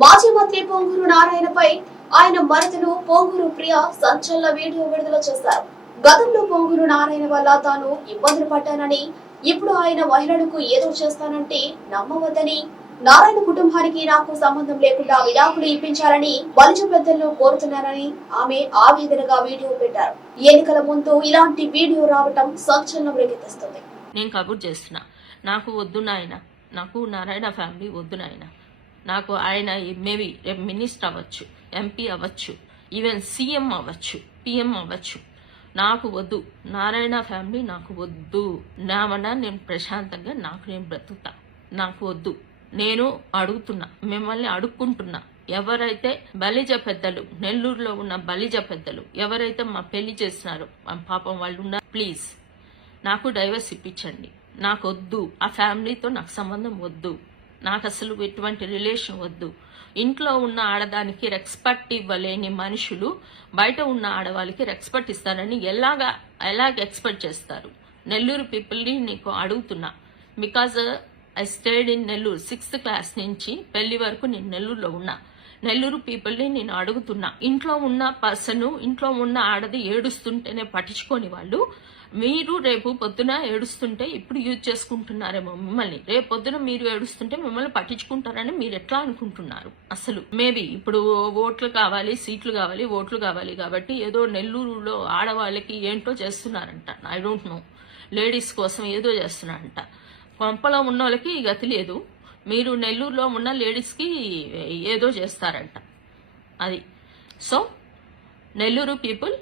మాజీ మంత్రి పొంగూరు నారాయణపై ఆయన మరదలు పొంగూరు ప్రియ సంచలన వీడియో విడుదల చేశారు. గతంలో పొంగూరు నారాయణ వల్ల తాను ఇబ్బందులు పడ్డానని ఇప్పుడు ఆయన మహిళలకు ఏదో చేస్తానంటే నమ్మవద్దని నారాయణ కుటుంబానికి నాకు సంబంధం లేకుండా విడాకులు ఇప్పించాలని బలిజ పెద్దలను కోరుతున్నారని ఆమె ఆవేదనగా వీడియో పెట్టారు. ఎన్నికల ముందు ఇలాంటి వీడియో రావటం సంచలనం రేకెత్తిస్తుంది. నేను కబుర్ చేస్తున్నా. నాకు వద్దు నాయన. నాకు నారాయణ ఫ్యామిలీ వద్దు నాయన. నాకు ఆయన మేబీ రేపు మినిస్టర్ అవ్వచ్చు ఎంపీ అవ్వచ్చు ఈవెన్ సీఎం అవ్వచ్చు పిఎం అవ్వచ్చు. నాకు వద్దు. నారాయణ ఫ్యామిలీ నాకు వద్దు. నా వల్ల నేను ప్రశాంతంగా నాకు నేను బ్రతుకుతా. నాకు వద్దు. నేను అడుగుతున్నా. మిమ్మల్ని అడుక్కుంటున్నా. ఎవరైతే బలిజ పెద్దలు నెల్లూరులో ఉన్న బలిజ పెద్దలు ఎవరైతే మా పెళ్ళి చేస్తున్నారో మా పాపం వాళ్ళు ఉన్నారు ప్లీజ్ నాకు డైవర్స్ ఇప్పించండి. నాకు వద్దు. ఆ ఫ్యామిలీతో నాకు సంబంధం వద్దు. నాకు అసలు ఎటువంటి రిలేషన్ వద్దు. ఇంట్లో ఉన్న ఆడదానికి రెస్పెక్ట్ ఇవ్వలేని మనుషులు బయట ఉన్న ఆడవాళ్ళకి రెస్పెక్ట్ ఇస్తారని ఎలాగా ఎలాగ ఎక్స్పెక్ట్ చేస్తారు? నెల్లూరు పీపుల్ని నీకు అడుగుతున్నా. Because I stayed in Nellore sixth class నుంచి పెళ్ళి వరకు నేను నెల్లూరులో ఉన్నా. నెల్లూరు పీపుల్ని నేను అడుగుతున్నా. ఇంట్లో ఉన్న పర్సన్ ఇంట్లో ఉన్న ఆడది ఏడుస్తుంటేనే పట్టించుకొని వాళ్ళు మీరు రేపు పొద్దున ఏడుస్తుంటే ఇప్పుడు యూజ్ చేసుకుంటున్నారేమో మిమ్మల్ని. రేపు పొద్దున మీరు ఏడుస్తుంటే మిమ్మల్ని పట్టించుకుంటారని మీరు ఎట్లా అనుకుంటున్నారు? అసలు మేబీ ఇప్పుడు ఓట్లు కావాలి సీట్లు కావాలి ఓట్లు కావాలి కాబట్టి ఏదో నెల్లూరులో ఆడవాళ్ళకి ఏంటో చేస్తున్నారంట. ఐ డోంట్ నో లేడీస్ కోసం ఏదో చేస్తున్నారంట. కొంపలో ఉన్న వాళ్ళకి గతి లేదు మీరు నెల్లూరులో ఉన్న లేడీస్కి ఏదో చేస్తారంట. అది. సో నెల్లూరు పీపుల్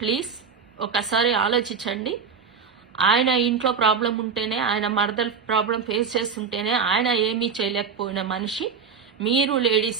ప్లీజ్ ఒకసారి ఆలోచించండి. ఆయన ఇంట్లో ప్రాబ్లం ఉంటేనే ఆయన మరదల ప్రాబ్లం ఫేస్ చేస్తుంటేనే ఆయన ఏమీ చేయలేకపోయిన మనిషి. మీరు లేడీస్